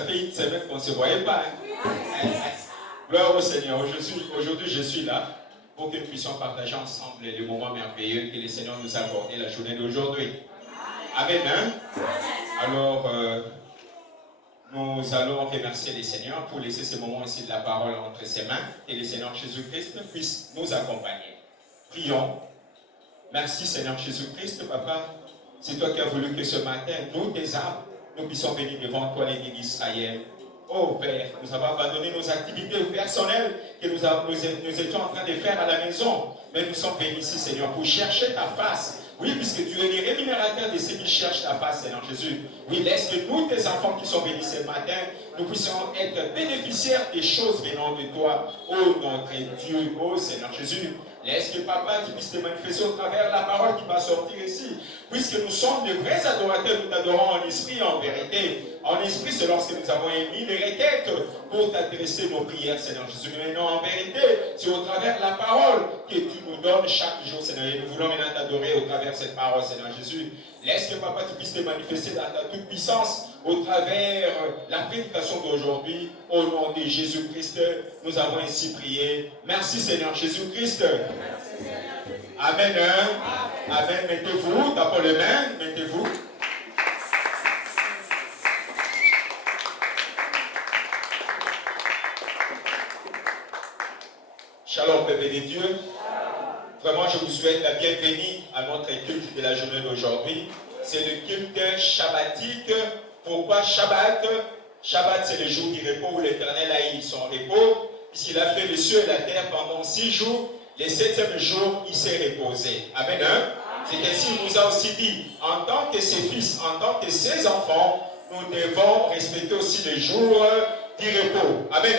ça fait une semaine qu'on ne se voyait pas. Gloire au Seigneur. Aujourd'hui, je suis là pour que nous puissions partager ensemble les moments merveilleux que le Seigneur nous a accordés la journée d'aujourd'hui. Amen. Alors, nous allons remercier le Seigneur pour laisser ce moment aussi de la parole entre ses mains et le Seigneur Jésus-Christ puisse nous accompagner. Prions. Merci Seigneur Jésus-Christ, Papa. C'est toi qui as voulu que ce matin, nous, tes âmes, nous puissions venir devant toi, l'Église d'Israël. Oh Père, nous avons abandonné nos activités personnelles que nous étions en train de faire à la maison. Mais nous sommes venus ici, Seigneur, pour chercher ta face. Oui, puisque tu es le rémunérateur de ceux qui cherchent ta face, Seigneur Jésus. Oui, laisse que nous, tes enfants qui sont venus ce matin, nous puissions être bénéficiaires des choses venant de toi. Oh notre Dieu, oh Seigneur Jésus. Laisse que Papa, tu puisses te manifester au travers de la parole qui va sortir ici. Puisque nous sommes de vrais adorateurs, nous t'adorons en esprit et en vérité. En esprit, c'est lorsque nous avons émis les requêtes pour t'adresser nos prières, Seigneur Jésus. Mais non, en vérité, c'est au travers de la parole que tu nous donnes chaque jour, Seigneur. Et nous voulons maintenant t'adorer au travers de cette parole, Seigneur Jésus. Laisse que Papa, tu puisses te manifester dans ta toute puissance au travers la prédication d'aujourd'hui. Au nom de Jésus-Christ, nous avons ainsi prié. Merci, Seigneur Jésus-Christ. Amen. Amen. Mettez-vous, tapons les mains, mettez-vous. Shalom, peuple de Dieu. Vraiment, je vous souhaite la bienvenue à notre culte de la journée d'aujourd'hui. C'est le culte shabbatique. Pourquoi Shabbat? Shabbat, c'est le jour du repos où l'Éternel a eu son repos. Puisqu'il a fait le ciel et la terre pendant 6 jours. Le 7e jour, il s'est reposé. Amen. C'est ainsi qu'il nous a aussi dit, en tant que ses fils, en tant que ses enfants, nous devons respecter aussi les jours du repos. Amen.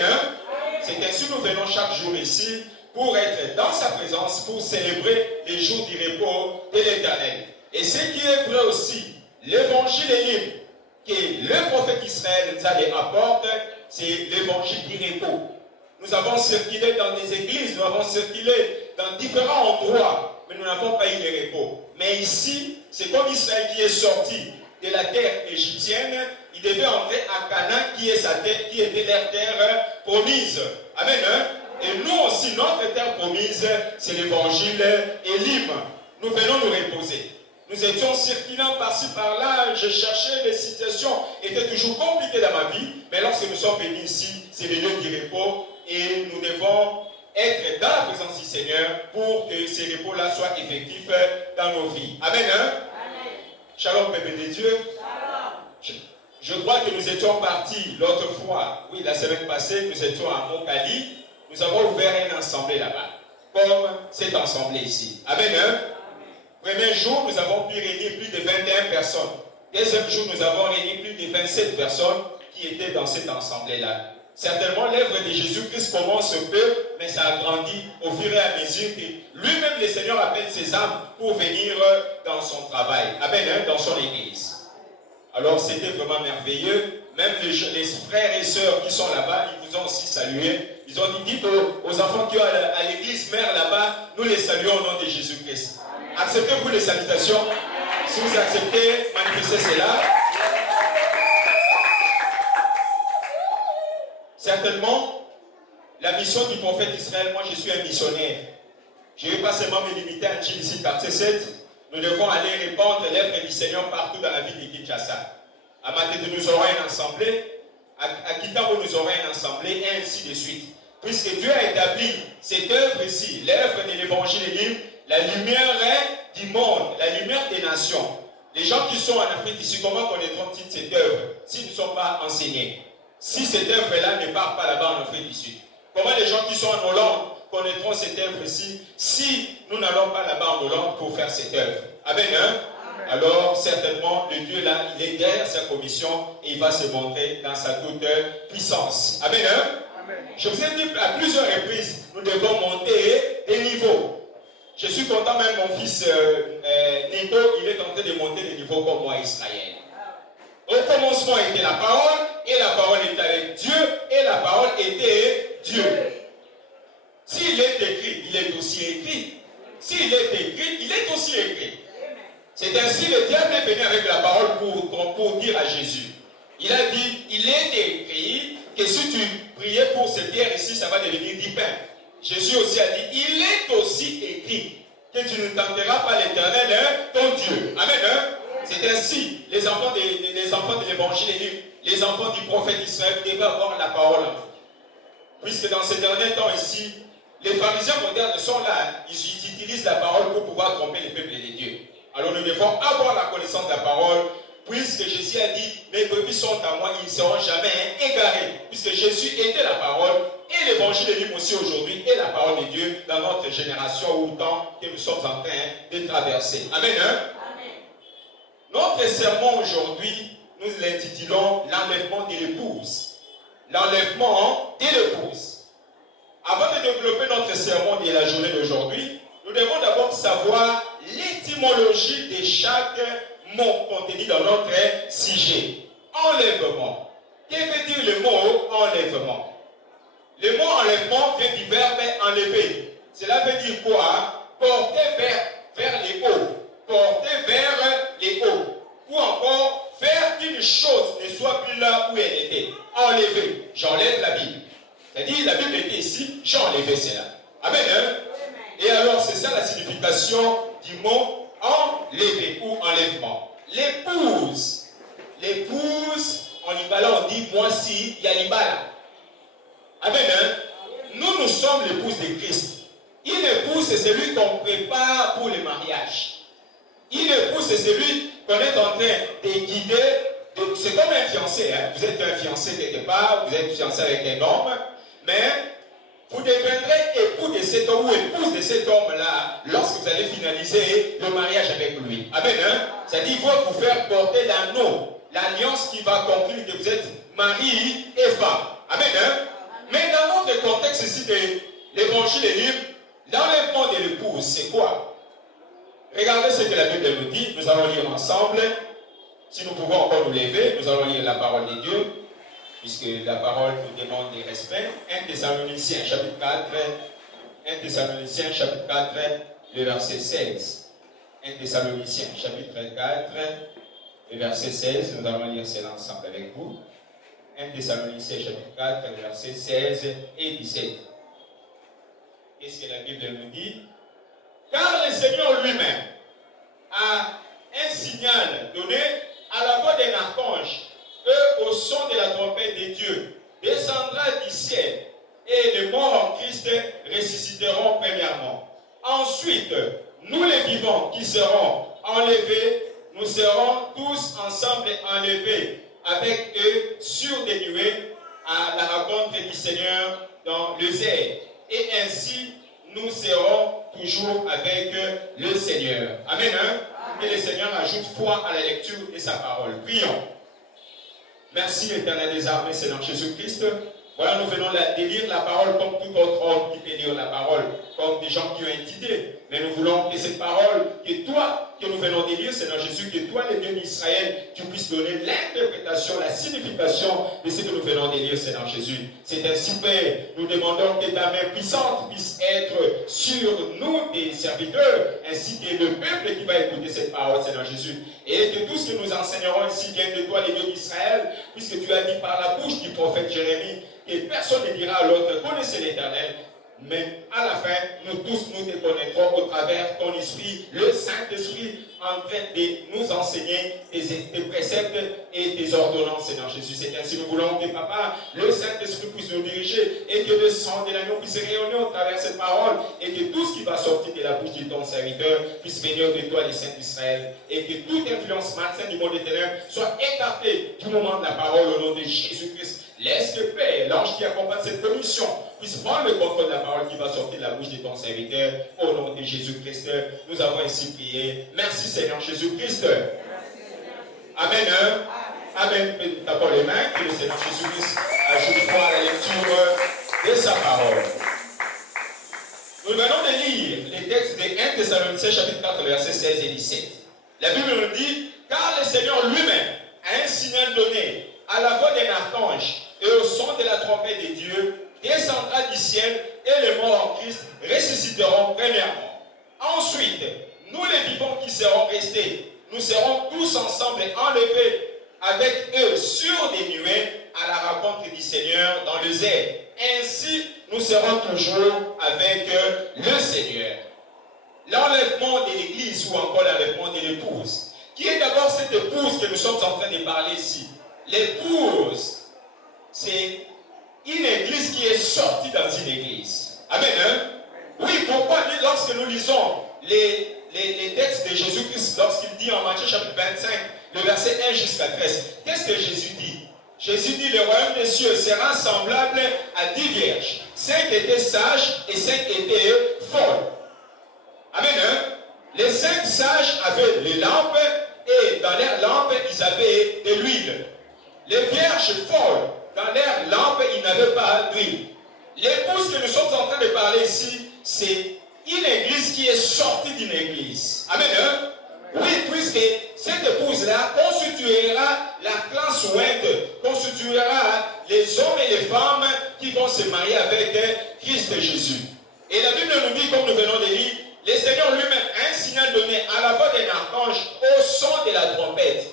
C'est ainsi que nous venons chaque jour ici pour être dans sa présence, pour célébrer les jours du repos de l'Éternel. Et ce qui est vrai aussi, l'évangile est libre, que le prophète Israël nous apporte, c'est l'évangile du repos. Nous avons circulé dans des églises, nous avons circulé dans différents endroits, mais nous n'avons pas eu le repos. Mais ici, c'est comme Israël qui est sorti de la terre égyptienne, il devait entrer à Canaan, qui est sa terre, qui était leur terre promise. Amen. Et nous aussi, notre terre promise, c'est l'évangile et libre. Nous venons nous reposer. Nous étions circulant par-ci, par-là, je cherchais, les situations étaient toujours compliquées dans ma vie, mais lorsque nous sommes venus ici, c'est le lieu du repos, et nous devons être dans la présence du Seigneur pour que ces repos-là soient effectifs dans nos vies. Amen. Amen. Shalom, peuple de Dieu. Je crois que nous étions partis l'autre fois, oui, la semaine passée, nous étions à Mokali. Nous avons ouvert une assemblée là-bas, comme cette assemblée ici. Amen. Premier jour, nous avons pu réunir plus de 21 personnes. Deuxième jour, nous avons réuni plus de 27 personnes qui étaient dans cette assemblée-là. Certainement, l'œuvre de Jésus-Christ commence peu, mais ça a grandi au fur et à mesure que lui-même, le Seigneur, appelle ses âmes pour venir dans son travail. Amen, dans son église. Alors, c'était vraiment merveilleux. Même les frères et sœurs qui sont là-bas, ils vous ont aussi salué. Ils ont dit, dites aux enfants qui sont à l'église mère là-bas, nous les saluons au nom de Jésus-Christ. Acceptez-vous les salutations. Si vous acceptez, manifestez cela. Certainement, la mission du prophète Israël, moi je suis un missionnaire. Je ne vais pas seulement me limiter à Tchil ici, quartier 7. Nous devons aller répandre l'œuvre du Seigneur partout dans la ville de Kinshasa. À Matete, nous aurons une assemblée. À Kitabo, nous aurons une assemblée, et ainsi de suite. Puisque Dieu a établi cette œuvre ici, l'œuvre de l'évangile libre, la lumière du monde, la lumière des nations. Les gens qui sont en Afrique ici, comment connaîtront-ils cette œuvre s'ils ne sont pas enseignés? Si cette œuvre-là ne part pas là-bas en Afrique du Sud. Comment les gens qui sont en Hollande connaîtront cette œuvre ici si nous n'allons pas là-bas en Hollande pour faire cette œuvre? Amen. Alors, certainement, le Dieu là, il est derrière sa commission et il va se montrer dans sa toute puissance. Amen. Je vous ai dit à plusieurs reprises, nous devons monter des niveaux. Je suis content, même mon fils Nico, il est en train de monter des niveaux comme moi, Israël. Au commencement était la parole, et la parole était avec Dieu, et la parole était Dieu. S'il est écrit, il est aussi écrit. S'il est écrit, il est aussi écrit. C'est ainsi le diable est venu avec la parole pour dire à Jésus. Il a dit, il est écrit que si tu priais pour ces pierres ici, ça va devenir 10 pains. Jésus aussi a dit, il est aussi écrit que tu ne tenteras pas l'Éternel, hein, ton Dieu. Amen. Hein? C'est ainsi, les enfants de l'évangile, les enfants du prophète Israël devaient avoir la parole en vous. Puisque dans ces derniers temps ici, les pharisiens modernes sont là, ils utilisent la parole pour pouvoir tromper les peuples et les dieux. Alors nous devons avoir la connaissance de la parole, puisque Jésus a dit, mes brebis sont à moi, ils ne seront jamais égarés. Puisque Jésus était la parole, et l'évangile de lui aussi aujourd'hui est la parole de Dieu dans notre génération ou temps que nous sommes en train de traverser. Amen. Hein? Amen. Notre sermon aujourd'hui, nous l'intitulons l'enlèvement de l'épouse. L'enlèvement de l'épouse. Avant de développer notre sermon de la journée d'aujourd'hui, nous devons d'abord savoir l'étymologie de chaque mot contenu dans notre sujet. Enlèvement. Que veut dire le mot enlèvement? Le mot enlèvement vient du verbe enlever. Cela veut dire quoi? Porter vers les hauts. Porter vers les hauts. Ou encore faire qu'une chose ne soit plus là où elle était. Enlever. J'enlève la Bible. C'est-à-dire, la Bible était ici, j'ai enlevé cela. Amen. Hein? Et alors, c'est ça la signification du mot enlever ou enlèvement. L'épouse. L'épouse, en Ibala, on dit moi si, il y a l'Ibala. Amen. Hein? Nous sommes l'épouse de Christ. Une épouse, c'est celui qu'on prépare pour le mariage. Une épouse, c'est celui qu'on est en train de guider. C'est comme un fiancé. Hein? Vous êtes un fiancé quelque part, vous êtes fiancé avec un homme, mais vous deviendrez époux de cet homme ou épouse de cet homme-là lorsque vous allez finaliser le mariage avec lui. Amen. Hein? C'est-à-dire qu'il faut vous faire porter l'anneau, l'alliance qui va conclure que vous êtes mari et femme. Amen. Hein? Mais dans notre contexte ici de l'évangile est libre, l'enlèvement de l'épouse, c'est quoi? Regardez ce que la Bible nous dit, nous allons lire ensemble. Si nous pouvons encore nous lever, nous allons lire la parole de Dieu, puisque la parole nous demande des respects. 1 Thessaloniciens chapitre 4, 1 Thessaloniciens chapitre 4, le verset 16. 1 Thessaloniciens chapitre 4, le verset 16, nous allons lire cela ensemble avec vous. 1 Thessaloniciens chapitre 4, le verset 16 et 17. Qu'est-ce que la Bible nous dit? Car le Seigneur lui-même a un signal donné à la voix d'un archange, et au son de la trompette de Dieu, descendra du ciel, et les morts en Christ ressusciteront premièrement. Ensuite, nous les vivants qui serons enlevés, nous serons tous ensemble enlevés avec eux sur des nuées à la rencontre du Seigneur dans les airs. Et ainsi, nous serons toujours avec le Seigneur. Amen. Hein? Que le Seigneur ajoute foi à la lecture de sa parole. Prions. Merci, Éternel des armées, Seigneur Jésus-Christ. Voilà, nous venons de lire la parole comme tout autre homme qui peut lire la parole, comme des gens qui ont une idée. Mais nous voulons que cette parole, que toi, que nous venons de lire, Seigneur Jésus, que toi, le Dieu d'Israël, tu puisses donner l'interprétation, la signification de ce que nous venons de lire, Seigneur Jésus. C'est ainsi, Père, nous demandons que ta main puissante puisse être sur nous, tes serviteurs, ainsi que le peuple qui va écouter cette parole, Seigneur Jésus. Et que tout ce que nous enseignerons ici vienne de toi, le Dieu d'Israël, puisque tu as dit par la bouche du prophète Jérémie, et personne ne dira à l'autre, connaissez l'Éternel, mais à la fin, nous tous nous te connaîtrons au travers ton esprit, le Saint-Esprit, en train de nous enseigner tes préceptes et tes ordonnances, Seigneur Jésus. C'est ainsi nous voulons que, Papa, le Saint-Esprit puisse nous diriger et que le sang de l'agneau puisse rayonner au travers de cette parole et que tout ce qui va sortir de la bouche de ton serviteur puisse venir de toi, les saints d'Israël, et que toute influence malsaine du monde des ténèbres soit écartée du moment de la parole au nom de Jésus-Christ. Laisse que Père, l'ange qui accompagne cette commission, puisse prendre le contrôle de la parole qui va sortir de la bouche de ton serviteur. Au nom de Jésus-Christ, nous avons ainsi prié. Merci Seigneur Jésus-Christ. Amen. Amen. D'abord les mains, que le Seigneur Jésus-Christ ajoute foi à la lecture de sa parole. Nous venons de lire les textes de 1 Thessaloniciens chapitre 4, versets 16 et 17. La Bible nous dit, car le Seigneur lui-même a un signal donné à la voix d'un archange et au son de la trompette de Dieu, descendra du ciel et les morts en Christ ressusciteront premièrement. Ensuite, nous les vivants qui serons restés, nous serons tous ensemble enlevés avec eux sur des nuées le zèle. Ainsi, nous serons toujours avec le Seigneur. L'enlèvement de l'église ou encore l'enlèvement de l'épouse. Qui est d'abord cette épouse que nous sommes en train de parler ici? L'épouse, c'est une église qui est sortie dans une église. Amen. Hein? Oui, pourquoi lorsque nous lisons les textes de Jésus-Christ, lorsqu'il dit en Matthieu chapitre 25, le verset 1 jusqu'à 13, qu'est-ce que Jésus dit? Jésus dit, le royaume des cieux sera semblable à 10 vierges. 5 étaient sages et 5 étaient folles. Amen. Hein? Les 5 sages avaient les lampes et dans leurs lampes, ils avaient de l'huile. Les vierges folles, dans leurs lampes, ils n'avaient pas d'huile. L'épouse que nous sommes en train de parler ici, c'est une église qui est sortie d'une église. Amen. Hein? Oui, puisque cette épouse-là constituera la classe ointe, constituera les hommes et les femmes qui vont se marier avec Christ Jésus. Et la Bible nous dit, comme nous venons de lire, le Seigneur lui-même a un signal donné à la voix d'un archange au son de la trompette.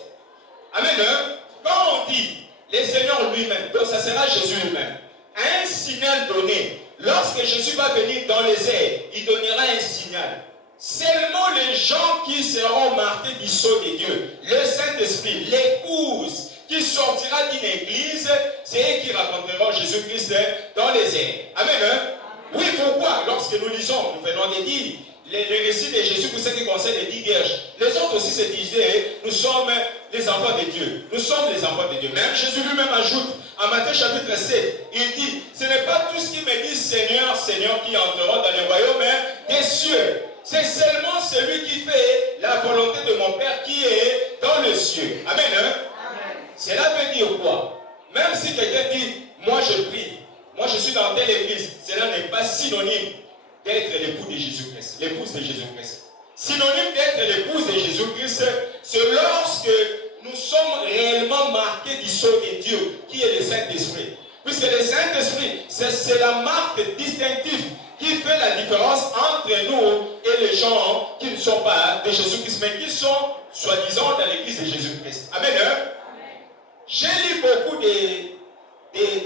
Amen. Hein? Quand on dit le Seigneur lui-même, donc ça sera Jésus lui-même, a un signal donné. Lorsque Jésus va venir dans les airs, il donnera un signal. Seulement les gens qui seront marqués du sceau de Dieu, le Saint-Esprit, l'épouse qui sortira d'une église, c'est eux qui raconteront Jésus-Christ dans les airs. Amen. Hein? Oui, pourquoi? Lorsque nous lisons, nous venons de dire, les récits de Jésus pour ce qui concerne les 10 vierges, les autres aussi se disaient, nous sommes les enfants de Dieu. Nous sommes les enfants de Dieu. Même Jésus lui-même ajoute, en Matthieu chapitre 7, il dit, ce n'est pas tous qui me disent Seigneur, Seigneur qui entreront dans le royaume des cieux. C'est seulement celui qui fait la volonté de mon Père qui est dans le cieux. Amen. Hein? Amen. Cela veut dire quoi? Même si quelqu'un dit, moi je prie, moi je suis dans telle église, cela n'est pas synonyme d'être l'époux de Jésus-Christ, l'épouse de Jésus-Christ. Synonyme d'être l'épouse de Jésus-Christ, c'est lorsque nous sommes réellement marqués du sceau de Dieu, qui est le Saint-Esprit. Puisque le Saint-Esprit, c'est la marque distinctive qui fait la différence entre nous et les gens qui ne sont pas de Jésus-Christ, mais qui sont, soi-disant, dans l'église de Jésus-Christ. Amen. Hein? Amen. J'ai lu beaucoup des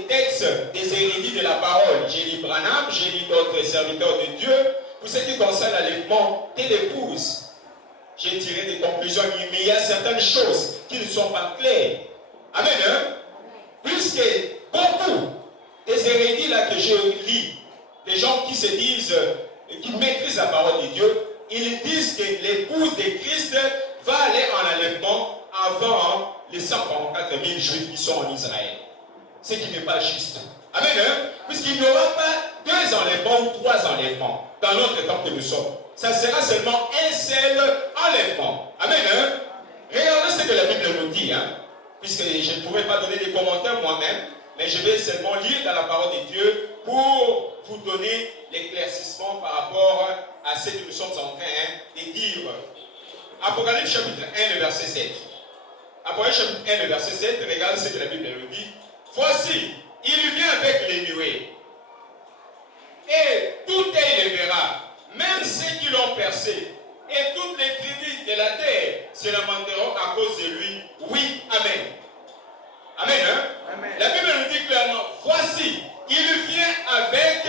textes, des érudits de la parole. J'ai lu Branham, j'ai lu d'autres serviteurs de Dieu. Pour ce qui concerne l'enlèvement de l'épouse, j'ai tiré des conclusions, mais il y a certaines choses qui ne sont pas claires. Amen. Hein? Puisque beaucoup des érudits là que je lis, des gens qui se disent, qui maîtrisent la parole de Dieu, ils disent que l'épouse de Christ va aller en enlèvement avant les 144 000 juifs qui sont en Israël. Ce qui n'est pas juste. Amen. Hein? Puisqu'il n'y aura pas 2 enlèvements ou 3 enlèvements dans notre temps que nous sommes. Ça sera seulement un seul enlèvement. Amen. Hein? Regardez ce que la Bible nous dit. Hein? Puisque je ne pourrais pas donner des commentaires moi-même, mais je vais seulement lire dans la parole de Dieu pour vous donner l'éclaircissement par rapport à ce que nous sommes en train de dire. Apocalypse chapitre 1, le verset 7. Apocalypse chapitre 1, le verset 7, regardez ce que la Bible nous dit. Voici, il vient avec les nuées. Et tout œil le verra, même ceux qui l'ont percé. Et toutes les tribus de la terre se lamenteront à cause de lui. Oui, amen. Amen. Hein? Amen. La Bible nous dit clairement, voici, il vient avec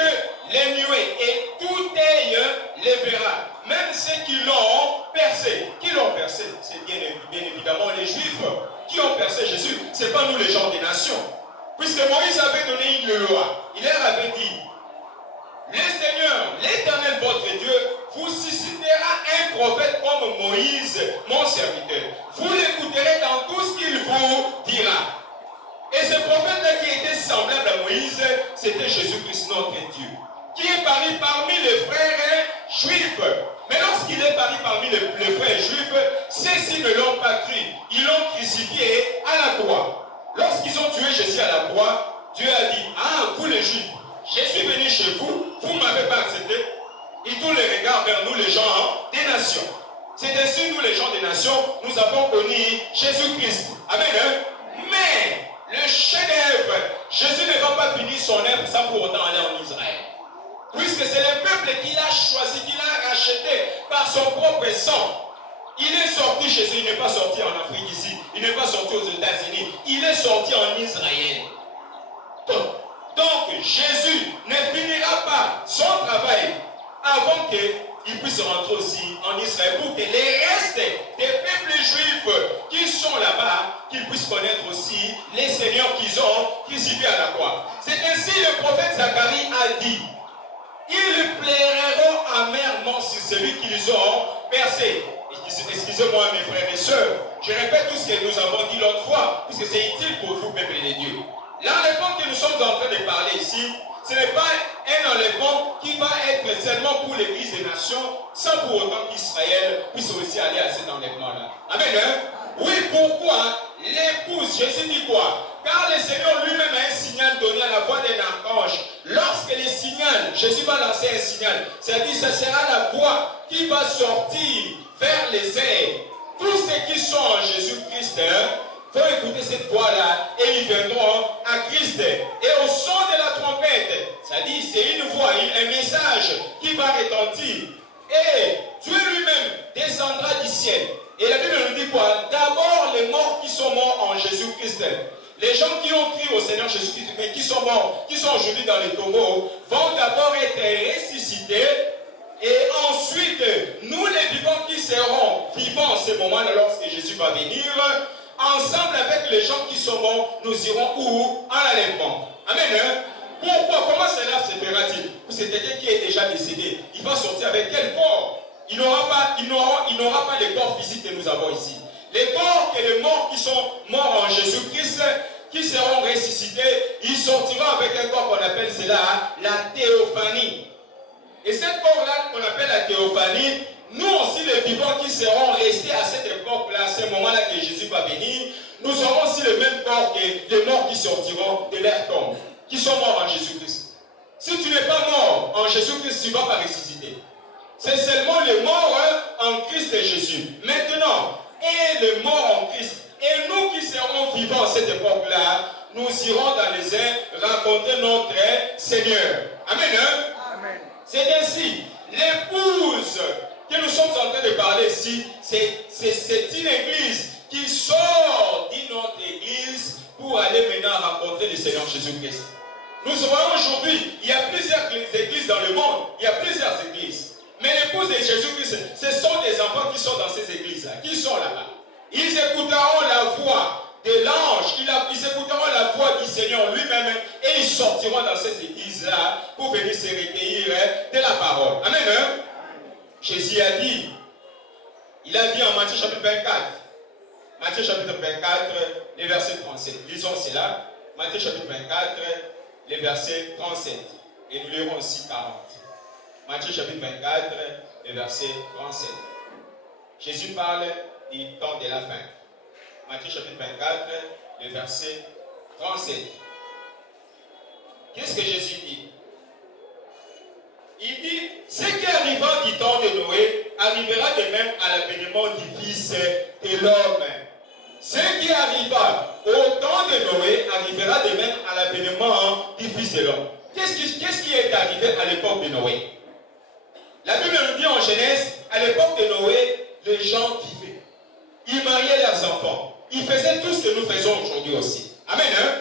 les nuées et tout œil les verra. Même ceux qui l'ont percé. Qui l'ont percé? C'est bien évidemment les Juifs qui ont percé Jésus. Ce n'est pas nous les gens des nations. Puisque Moïse avait donné une loi. Il leur avait dit, le Seigneur, l'Éternel votre Dieu, vous suscitera un prophète comme Moïse, mon serviteur. Vous l'écouterez dans tout ce qu'il vous dira. Et ce prophète-là qui était semblable à Moïse, c'était Jésus-Christ, notre Dieu, qui est paru parmi les frères juifs. Mais lorsqu'il est paru parmi les frères juifs, ceux-ci ne l'ont pas cru. Ils l'ont crucifié à la croix. Lorsqu'ils ont tué Jésus à la croix, Dieu a dit, ah, vous les juifs, je suis venu chez vous, vous ne m'avez pas accepté. Ils tournent les regards vers nous les gens des nations. C'est ainsi nous les gens des nations, nous avons connu Jésus-Christ. Amen. Hein? Mais le chef-d'œuvre, Jésus ne va pas finir son œuvre sans pour autant aller en Israël. Puisque c'est le peuple qu'il a choisi, qu'il a racheté par son propre sang. Il est sorti chez eux, il n'est pas sorti en Afrique ici, il n'est pas sorti aux États-Unis, il est sorti en Israël. Donc Jésus ne finira pas son travail avant qu'il puisse rentrer aussi en Israël, pour que les restes des peuples juifs qui sont là-bas, qu'ils puissent connaître aussi les seigneurs qu'ils ont crucifiés à la croix. C'est ainsi le prophète Zacharie a dit, ils plairont amèrement sur celui qu'ils ont percé. Excusez-moi mes frères et sœurs, je répète tout ce que nous avons dit l'autre fois, puisque c'est utile pour vous, peuple de Dieu. L'enlèvement que nous sommes en train de parler ici, ce n'est pas un enlèvement qui va être seulement pour l'Église des nations, sans pour autant qu'Israël puisse aussi aller à cet enlèvement-là. Amen. Hein? Oui, pourquoi l'épouse, Jésus dit quoi? Car le Seigneur lui-même a un signal donné à la voix d'un archange. Lorsque le signal, Jésus va lancer un signal, c'est-à-dire que ce sera la voix qui va sortir vers les airs. Tous ceux qui sont en Jésus-Christ, faut écouter cette voix-là et ils viendront à Christ. Et au son de la trompette, c'est-à-dire c'est une voix, un message qui va retentir. Et Dieu lui-même descendra du ciel. Et la Bible nous dit quoi? D'abord les morts qui sont morts en Jésus-Christ. Les gens qui ont crié au Seigneur Jésus-Christ, mais qui sont morts, qui sont aujourd'hui dans les tombeaux, vont d'abord être ressuscités. Et ensuite, nous les vivants qui serons vivants en ce moment-là, lorsque Jésus va venir, ensemble avec les gens qui sont morts, nous irons où? En enlèvement. Amen. Hein? Pourquoi? Comment cela se fera-t-il? C'est quelqu'un qui est déjà décédé. Il va sortir avec quel corps? Il n'aura pas les corps physiques que nous avons ici. Les corps que les morts qui sont morts en Jésus-Christ, qui seront ressuscités, ils sortiront avec un corps qu'on appelle cela la théophanie. Et cette corps-là qu'on appelle la théophanie, nous aussi les vivants qui seront restés à cette époque-là, à ce moment-là que Jésus va venir, nous aurons aussi le même corps que les morts qui sortiront de leur tombe, qui sont morts en Jésus-Christ. Si tu n'es pas mort en Jésus-Christ, tu ne vas pas ressusciter. C'est seulement les morts en Christ et Jésus. Maintenant, et les morts en Christ, et nous qui serons vivants à cette époque-là, nous irons dans les airs rencontrer notre Seigneur. Amen. Hein? Amen. C'est ainsi, l'épouse que nous sommes en train de parler ici, c'est une église qui sort de notre église pour aller maintenant rencontrer le Seigneur Jésus-Christ. Nous voyons aujourd'hui, il y a plusieurs églises dans le monde, il y a plusieurs églises. Mais l'épouse de Jésus-Christ, ce sont des enfants qui sont dans ces églises-là, qui sont là-bas. Ils écouteront la voix de l'ange, ils écouteront la voix du Seigneur lui-même et ils sortiront dans ces églises-là pour venir se recueillir de la parole. Amen. Hein? Jésus a dit, il a dit en Matthieu chapitre 24, Matthieu chapitre 24, les versets 37. Lisons cela. Matthieu chapitre 24, les versets 37. Et nous lirons aussi 40. Matthieu chapitre 24, les versets 37. Jésus parle du temps de la fin. Matthieu chapitre 24, le verset 37. Qu'est-ce que Jésus dit? Il dit, ce qui arriva du temps de Noé arrivera de même à l'avènement du Fils de l'homme. Ce qui arriva au temps de Noé arrivera de même à l'avènement du Fils de l'homme. Qu'est-ce qui est arrivé à l'époque de Noé? La Bible nous dit en Genèse, à l'époque de Noé, les gens vivaient. Ils mariaient leurs enfants. Ils faisaient tout ce que nous faisons aujourd'hui aussi. Amen. Hein?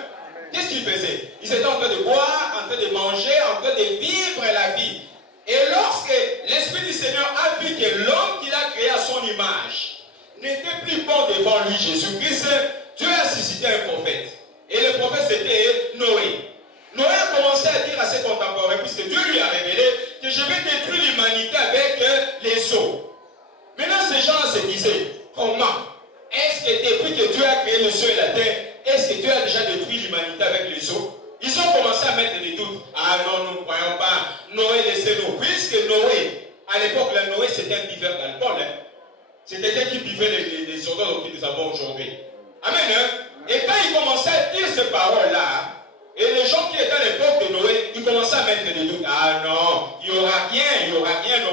Qu'est-ce qu'ils faisaient? Ils étaient en train de boire, en train de manger, en train de vivre la vie. Et lorsque l'Esprit du Seigneur a vu que l'homme qu'il a créé à son image n'était plus bon devant lui, Jésus-Christ, Dieu a suscité un prophète. Et le prophète, c'était Noé. Noé a commencé à dire à ses contemporains, puisque Dieu lui a révélé que je vais détruire l'humanité avec les eaux. Maintenant, ces gens se disaient, comment? Est-ce que depuis que Dieu a créé le ciel et la terre, est-ce que Dieu a déjà détruit l'humanité avec les eaux? Ils ont commencé à mettre des doutes. Ah non, nous ne croyons pas. Noé, laissez-nous. Puisque Noé, à l'époque, Noé, c'était un buveur d'alcool. Hein? C'était quelqu'un qui buvait les odeurs que nous avons aujourd'hui. Amen. Hein? Et quand il commençait à dire ces paroles-là, et les gens qui étaient à l'époque de Noé, ils commençaient à mettre des doutes. Ah non, il n'y aura rien,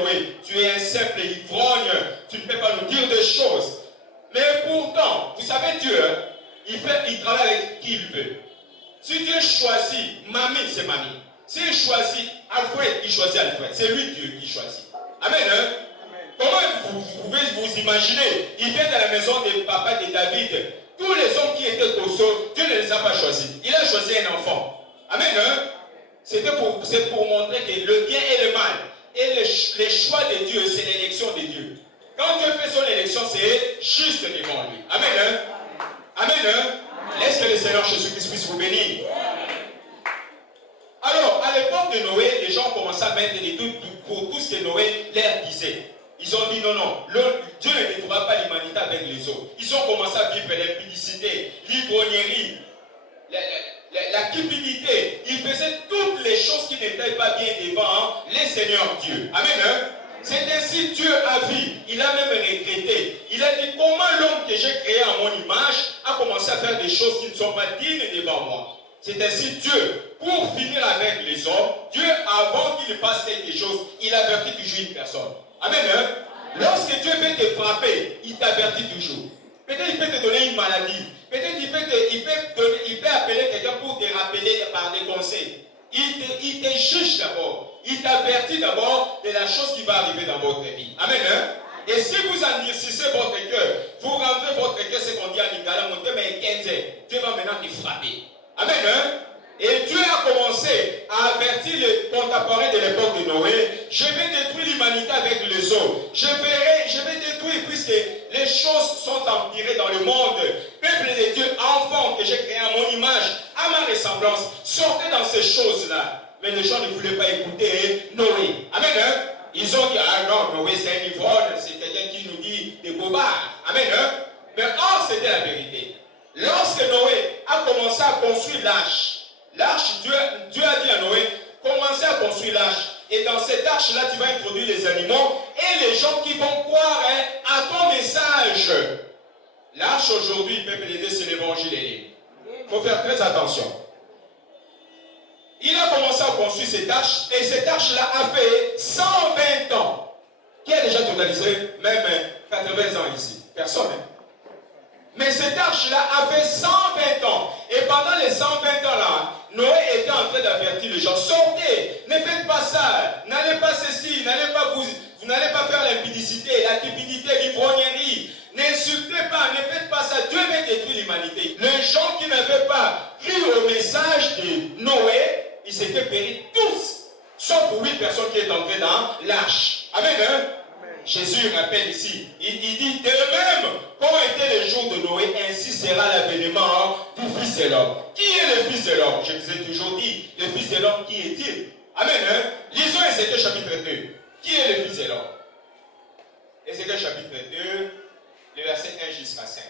Noé. Tu es un simple ivrogne. Tu ne peux pas nous dire des choses. Mais pourtant, vous savez, Dieu, il travaille avec qui il veut. Si Dieu choisit mamie, c'est mamie. S'il choisit Alfred, il choisit Alfred. C'est lui Dieu qui choisit. Amen. Hein? Comment vous pouvez vous imaginer? Il vient dans la maison des papas de David. Tous les hommes qui étaient costauds, Dieu ne les a pas choisis. Il a choisi un enfant. Amen. Hein? C'est pour montrer que le bien et le mal, et les choix de Dieu, c'est l'élection de Dieu. Quand Dieu fait son élection, c'est juste devant lui. Amen. Hein? Amen. Hein? Laisse que le Seigneur Jésus-Christ puisse vous bénir. Alors, à l'époque de Noé, les gens commençaient à mettre des doutes pour tout ce que Noé leur disait. Ils ont dit non, Dieu ne détruira pas l'humanité avec les eaux. Ils ont commencé à vivre l'impudicité, l'ivrognerie, la cupidité. Ils faisaient toutes les choses qui n'étaient pas bien devant les seigneurs Dieu. Amen. Hein? C'est ainsi Dieu a vu. Il a même regretté. Il a dit comment l'homme que j'ai créé à mon image a commencé à faire des choses qui ne sont pas dignes devant moi. C'est ainsi Dieu, pour finir avec les hommes, Dieu, avant qu'il fasse quelque chose, il avertit toujours une personne. Amen. Hein? Lorsque Dieu veut te frapper, il t'avertit toujours. Peut-être il peut te donner une maladie. Peut-être il peut appeler quelqu'un pour te rappeler par des conseils. Il te juge d'abord. Il t'avertit d'abord de la chose qui va arriver dans votre vie. Amen. Hein? Et si vous endurcissez votre cœur, vous rendrez votre cœur, ce qu'on dit en lingala, Dieu va maintenant te frapper. Amen. Hein? Et Dieu a commencé à avertir les contemporains de l'époque de Noé. Je vais détruire l'humanité avec les eaux. Je vais détruire puisque les choses sont empirées dans le monde. Peuple de Dieu, enfant que j'ai créé à mon image, à ma ressemblance, sortez dans ces choses-là. Mais les gens ne voulaient pas écouter Noé. Amen. Hein? Ils ont dit, ah non, Noé c'est un ivrogne, c'est quelqu'un qui nous dit des bobards. Amen. Hein? Mais or, c'était la vérité. Lorsque Noé a commencé à construire l'arche, Dieu a dit à Noé, commencez à construire l'arche. Et dans cette arche-là, tu vas introduire les animaux et les gens qui vont croire à ton message. L'arche aujourd'hui, peuple de Dieu, c'est l'évangile. Il faut faire très attention. Il a commencé à construire cette arche et cette arche-là a fait 120 ans. Qui a déjà totalisé même 80 ans ici? Personne. Hein? Mais cette arche-là a fait 120 ans. Et pendant les 120 ans-là, Noé était en train d'avertir les gens. Sortez, ne faites pas ça, n'allez pas ceci, vous n'allez pas faire l'impudicité, la cupidité, l'ivrognerie. N'insultez pas, ne faites pas ça. Dieu veut détruire l'humanité. Les gens qui n'avaient pas cru au message de Noé, ils s'étaient péris tous. Sauf 8 personnes qui étaient entrées dans l'arche. Amen. Hein? Jésus rappelle ici, il dit de même, comme étaient les jours de Noé, ainsi sera l'avènement du Fils de l'homme. Qui est le Fils de l'homme? Je vous ai toujours dit, le Fils de l'homme, qui est-il? Amen. Hein? Lisons Ézéchiel chapitre 2. Qui est le Fils de l'homme? Ézéchiel chapitre 2, le verset 1 jusqu'à 5.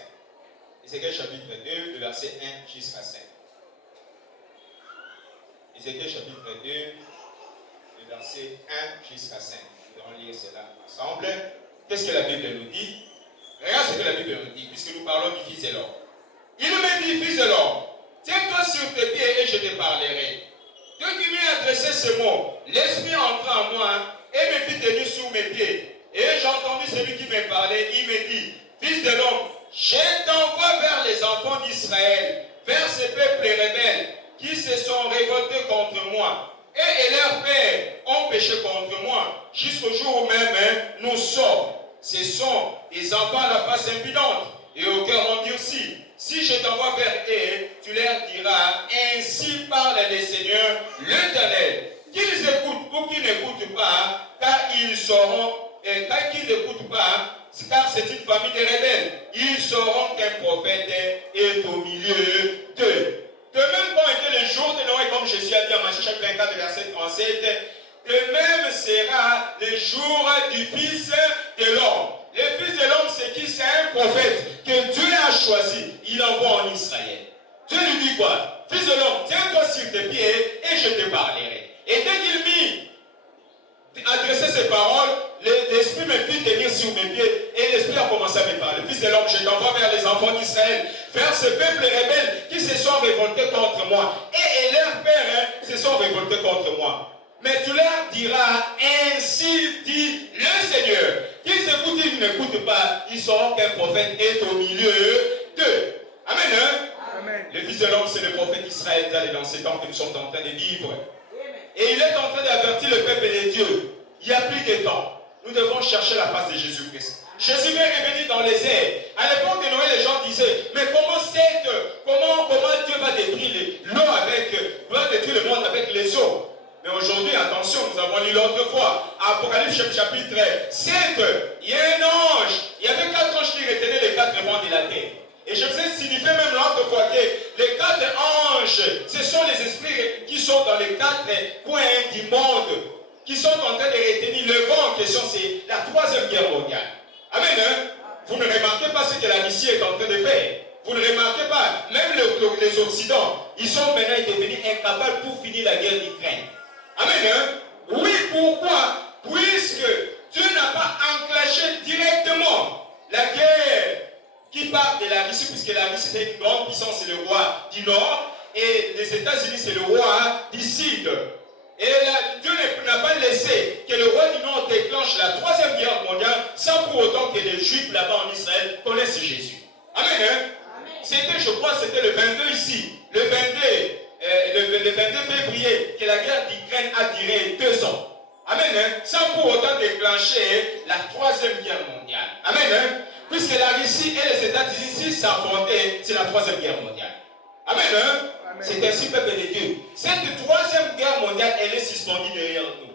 Ézéchiel chapitre 2, le verset 1 jusqu'à 5. Ézéchiel chapitre 2, le verset 1 jusqu'à 5. Nous allons lire cela ensemble. Qu'est-ce que la Bible nous dit? Regarde ce que la Bible nous dit, puisque nous parlons du Fils de l'homme. Il me dit, Fils de l'homme, tiens-toi sur tes pieds et je te parlerai. Dieu qui m'a adressé ce mot, l'Esprit entra en moi et me fit tenir sur mes pieds. Et j'ai entendu celui qui me parlait, il me dit, Fils de l'homme, je t'envoie vers les enfants d'Israël, vers ces peuples rebelles qui se sont révoltés contre moi. Et leurs pères ont péché contre moi, jusqu'au jour où même nous sommes. Ce sont des enfants à la face impudente et au cœur endurci. Si je t'envoie vers eux, tu leur diras, ainsi parle le Seigneur l'Éternel. Qu'ils écoutent ou qu'ils n'écoutent pas, car ils sauront, car qu'ils n'écoutent pas, car c'est une famille de rebelles. Ils sauront qu'un prophète est au milieu d'eux. De même quand était le jour de Noé, comme Jésus a dit en Matthieu chapitre 24, verset 37, de même sera le jour du Fils de l'homme. Le Fils de l'homme, c'est qui? C'est un prophète que Dieu a choisi. Il envoie en Israël. Dieu lui dit quoi? Fils de l'homme, tiens-toi sur tes pieds et je te parlerai. Et dès qu'il m'y adressait ces paroles, l'Esprit me fit tenir sur mes pieds et l'Esprit a commencé à me parler. Fils de l'homme, je t'envoie vers les enfants d'Israël, vers ce peuple rebelle qui se sont révoltés contre moi. Et leurs pères se sont révoltés contre moi. Mais tu leur diras, ainsi dit le Seigneur. Qu'ils écoutent, ils n'écoutent pas, ils sauront qu'un prophète est au milieu d'eux. Amen. Hein? Amen. Le Fils de l'homme, c'est le prophète d'Israël dans ces temps que nous sommes en train de vivre. Et il est en train d'avertir le peuple de Dieu. Il n'y a plus de temps. Nous devons chercher la face de Jésus-Christ. Jésus est revenu dans les airs. À l'époque de Noé, les gens disaient, mais comment Dieu va détruire l'eau va détruire le monde avec les eaux? avons lu l'autre fois, Apocalypse chapitre 7, il y a un ange, il y avait 4 anges qui retenaient les 4 vents de la terre. Et je vous ai signifié même l'autre fois que les 4 anges, ce sont les esprits qui sont dans les 4 coins du monde, qui sont en train de retenir le vent en question, c'est la 3e guerre mondiale. Amen. Hein? Vous ne remarquez pas ce que la Russie est en train de faire. Vous ne remarquez pas, même les Occidents, ils sont maintenant devenus incapables pour finir la guerre d'Ukraine. Amen. Hein? Oui, pourquoi? Puisque Dieu n'a pas enclenché directement la guerre qui part de la Russie, puisque la Russie c'est une grande puissance, c'est le roi du Nord, et les États-Unis c'est le roi du Sud. Et Dieu n'a pas laissé que le roi du Nord déclenche la 3e guerre mondiale sans pour autant que les Juifs là-bas en Israël connaissent Jésus. Amen. Hein? C'était, je crois, c'était le 22 ici, le 22 février, que la guerre d'Ukraine a duré 2 ans. Amen. Hein? Sans pour autant déclencher la 3e guerre mondiale. Amen. Hein? Puisque la Russie et les États-Unis s'affrontaient, c'est la 3e guerre mondiale. Amen. Hein? C'est ainsi, peuple de Dieu. Cette 3e guerre mondiale, elle est suspendue derrière nous.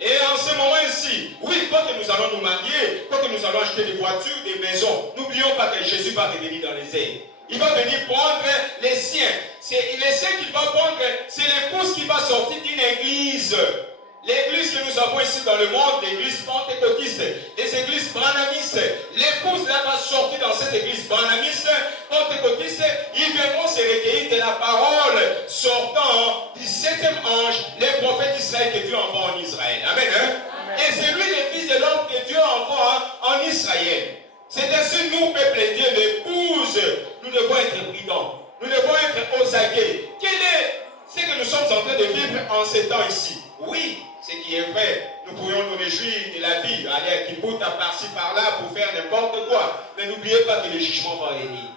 Et en ce moment ici, oui, quand nous allons nous marier, quand nous allons acheter des voitures, des maisons, n'oublions pas que Jésus va revenir dans les airs. Il va venir prendre les siens. Les siens qu'il va prendre, c'est l'épouse qui va sortir d'une église. L'église que nous avons ici dans le monde, l'église pentecôtiste, les églises branhamistes, l'épouse là va sortir dans cette église branhamiste, pentecôtiste, ils viendront se recueillir de la parole sortant du 7e ange, les prophètes d'Israël que Dieu envoie en Israël. Amen. Hein? Amen. Et c'est lui le fils de l'homme que Dieu envoie en Israël. C'est ainsi nous, peuple de Dieu, l'épouse, nous devons être prudents, nous devons être aux aguets. Quel est ce que nous sommes en train de vivre en ces temps ici? Oui, ce qui est vrai, nous pourrions nous réjouir de la vie, aller à Kibbutz, à par-ci, par-là, pour faire n'importe quoi. Mais n'oubliez pas que le jugement va venir.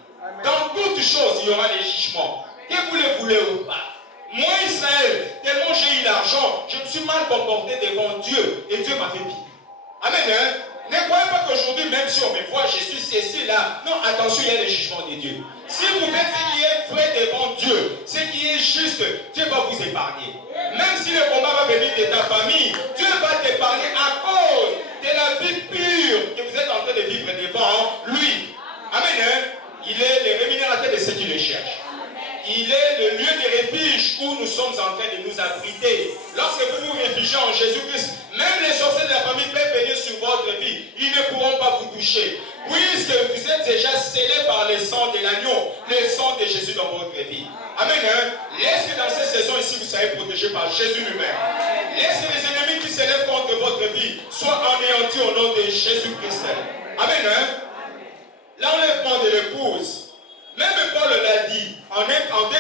Dans toutes choses, il y aura les jugements. Que vous le voulez ou pas. Moi, Israël, tellement j'ai eu l'argent, je me suis mal comporté devant Dieu. Et Dieu m'a fait pire. Amen. Hein? Ne croyez pas qu'aujourd'hui, même si on me voit, je suis ceci, là. Non, attention, il y a le jugement de Dieu. Si vous faites ce qui est vrai devant Dieu, ce qui est juste, Dieu va vous épargner. Même si le combat va venir de ta famille, Dieu va t'épargner à cause de la vie pure que vous êtes en train de vivre devant lui. Amen. Hein? Il est le rémunérateur de ceux qui le cherchent. Il est le lieu de refuge où nous sommes en train de nous abriter. Lorsque vous vous réfugiez en Jésus-Christ, même les sorciers de la famille peuvent venir sur votre vie. Ils ne pourront pas vous toucher. Puisque vous êtes déjà scellés par le sang de l'agneau, le sang de Jésus dans votre vie. Amen. Hein? Laisse que dans cette saison ici, vous soyez protégés par Jésus lui-même. Laisse que les ennemis qui s'élèvent contre votre vie soient anéantis au nom de Jésus-Christ. Amen. Hein? L'enlèvement de l'épouse. Même Paul l'a dit, en 2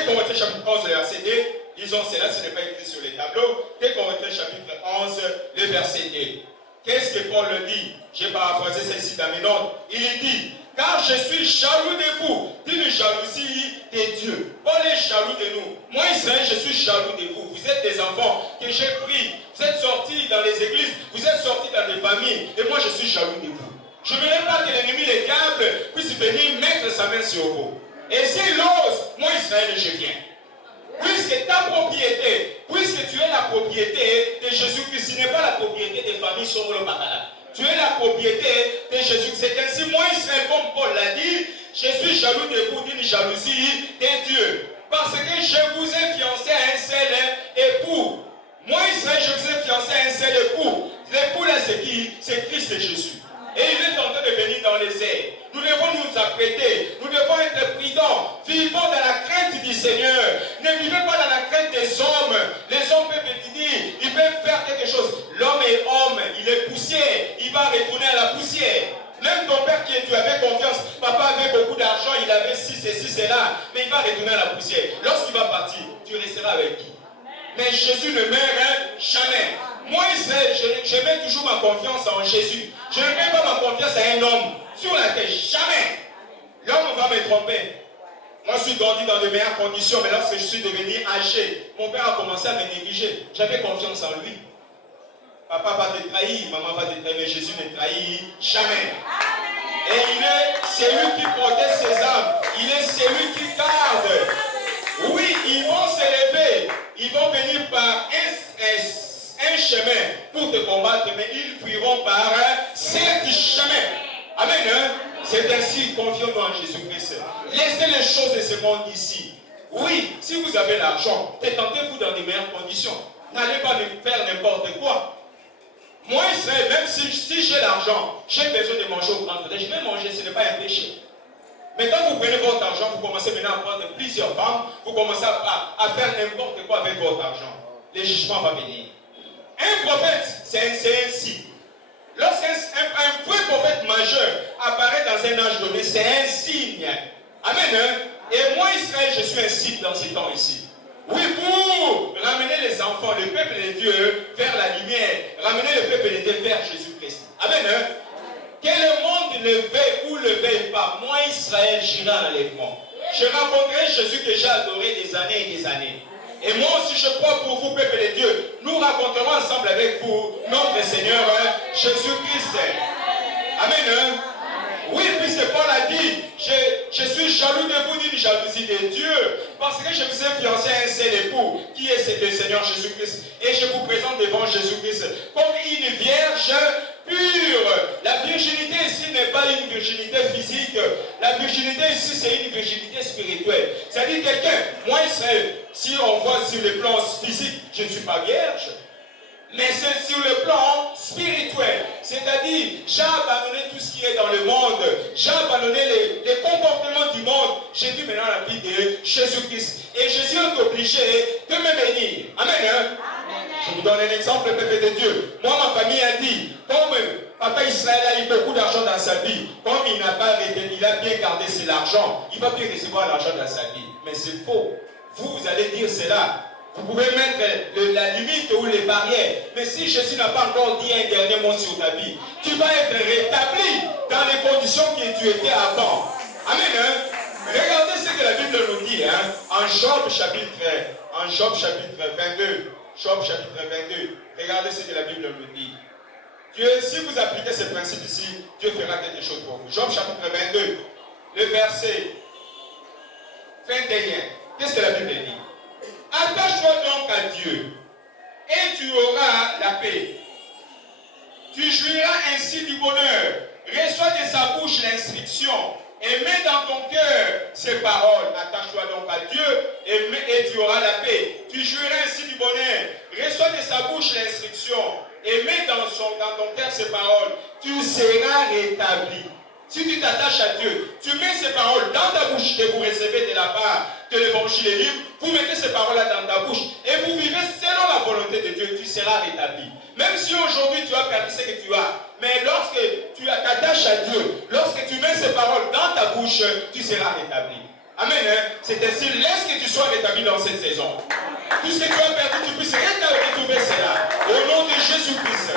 Corinthiens chapitre 11, verset 2, disons cela, ce n'est pas écrit sur les tableaux, 2 Corinthiens chapitre 11, le verset 2. Qu'est-ce que Paul dit? J'ai paraphrasé ceci dans mes notes. Il dit, car je suis jaloux de vous, d'une jalousie de Dieu. Paul est jaloux de nous. Moi, Israël, je suis jaloux de vous. Vous êtes des enfants que j'ai pris. Vous êtes sortis dans les églises, vous êtes sortis dans des familles, et moi, je suis jaloux de vous. Je ne voudrais pas que l'ennemi, le diable, puisse venir mettre sa main sur vous. Et s'il ose, moi Israël, je viens. Puisque ta propriété, puisque tu es la propriété de Jésus-Christ, ce n'est pas la propriété des familles sur le Bakala. Tu es la propriété de Jésus. C'est ainsi, moi Israël, comme Paul l'a dit, je suis jaloux de vous d'une jalousie de Dieu. Parce que je vous ai fiancé à un seul époux. Moi Israël, je vous ai fiancé à un seul époux. L'époux là, c'est qui? C'est Christ et Jésus. Et il est en train de venir dans les airs. Nous devons nous apprêter. Nous devons être prudents. Vivons dans la crainte du Seigneur. Ne vivez pas dans la crainte des hommes. Les hommes peuvent venir. Ils peuvent faire quelque chose. L'homme est homme. Il est poussière. Il va retourner à la poussière. Même ton père qui tu avais confiance. Papa avait beaucoup d'argent. Il avait ci, ceci, cela. Mais il va retourner à la poussière. Lorsqu'il va partir, tu resteras avec qui? Mais Jésus ne meurt jamais. Moi, Israël, je mets toujours ma confiance en Jésus. Je ne mets pas ma confiance à un homme sur la terre. Jamais. L'homme va me tromper. Moi, je suis grandi dans de meilleures conditions, mais lorsque je suis devenu âgé, mon père a commencé à me négliger. J'avais confiance en lui. Papa va te trahir, maman va te trahir, mais Jésus ne trahit jamais. Et il est celui qui protège ses âmes. Il est celui qui garde. Oui, ils vont s'élever. Ils vont venir par un chemin. Jésus-Christ. Laissez les choses de ce monde ici. Oui, si vous avez l'argent, détentez-vous dans les meilleures conditions. N'allez pas faire n'importe quoi. Moi, Israël, même si j'ai l'argent, j'ai besoin de manger au grand hôtel. Je vais manger, ce n'est pas un péché. Mais quand vous prenez votre argent, vous commencez maintenant à prendre plusieurs femmes, vous commencez à faire n'importe quoi avec votre argent. Le jugement va venir. Un prophète, c'est un signe. Lorsqu'un vrai prophète majeur apparaît dans un âge donné, c'est un signe. Amen. Hein? Et moi, Israël, je suis un signe dans ces temps ici. Oui, pour ramener les enfants, le peuple de Dieu, vers la lumière, ramener le peuple de Dieu vers Jésus-Christ. Amen. Hein? Que le monde le veuille ou le veuille pas, moi, Israël, j'irai à l'enlèvement. Je rencontrerai Jésus que j'ai adoré des années et des années. Et moi aussi, je crois pour vous, peuple de Dieu, nous raconterons ensemble avec vous notre Seigneur Jésus-Christ. Amen. Hein? Oui, puisque Paul a dit, je suis jaloux de vous d'une jalousie de Dieu, parce que je vous ai fiancé à un seul époux, qui est le Seigneur Jésus-Christ. Et je vous présente devant Jésus-Christ comme une vierge pure. La virginité ici n'est pas une virginité physique. La virginité ici, c'est une virginité spirituelle. C'est-à-dire quelqu'un, moi Israël, si on voit sur le plan physique, je ne suis pas vierge. Mais c'est sur le plan spirituel. C'est-à-dire, j'ai abandonné tout ce qui est dans le monde. J'ai abandonné les comportements du monde. J'ai vu maintenant la vie de Jésus-Christ. Et Jésus est obligé de me bénir. Amen. Hein? Je vous donne un exemple, peuple de Dieu. Moi, ma famille a dit, comme papa Israël a eu beaucoup d'argent dans sa vie, comme il n'a pas retenu, il a bien gardé cet argent, il va bien recevoir l'argent dans sa vie. Mais c'est faux. Vous allez dire cela. Vous pouvez mettre la limite ou les barrières. Mais si Jésus n'a pas encore dit un dernier mot sur ta vie, tu vas être rétabli dans les conditions que tu étais avant. Amen. Hein? Regardez ce que la Bible nous dit. Hein? En Job chapitre 22. Job chapitre 22. Regardez ce que la Bible nous dit. Dieu, si vous appliquez ces principes ici, Dieu fera quelque chose pour vous. Job chapitre 22. Le verset 21. Qu'est-ce que la Bible dit? Attache-toi donc à Dieu et tu auras la paix. Tu jouiras ainsi du bonheur. Reçois de sa bouche l'instruction et mets dans ton cœur ses paroles. Attache-toi donc à Dieu et tu auras la paix. Tu jouiras ainsi du bonheur. Reçois de sa bouche l'instruction et mets dans ton cœur ses paroles. Tu seras rétabli. Si tu t'attaches à Dieu, tu mets ces paroles dans ta bouche que vous recevez de la part de l'évangile libre, vous mettez ces paroles-là dans ta bouche et vous vivez selon la volonté de Dieu, tu seras rétabli. Même si aujourd'hui tu as perdu ce que tu as, mais lorsque tu t'attaches à Dieu, lorsque tu mets ces paroles dans ta bouche, tu seras rétabli. Amen. Hein? C'est ainsi, laisse que tu sois rétabli dans cette saison. Tout ce que tu as perdu, tu puisses retrouver cela. Au nom de Jésus-Christ.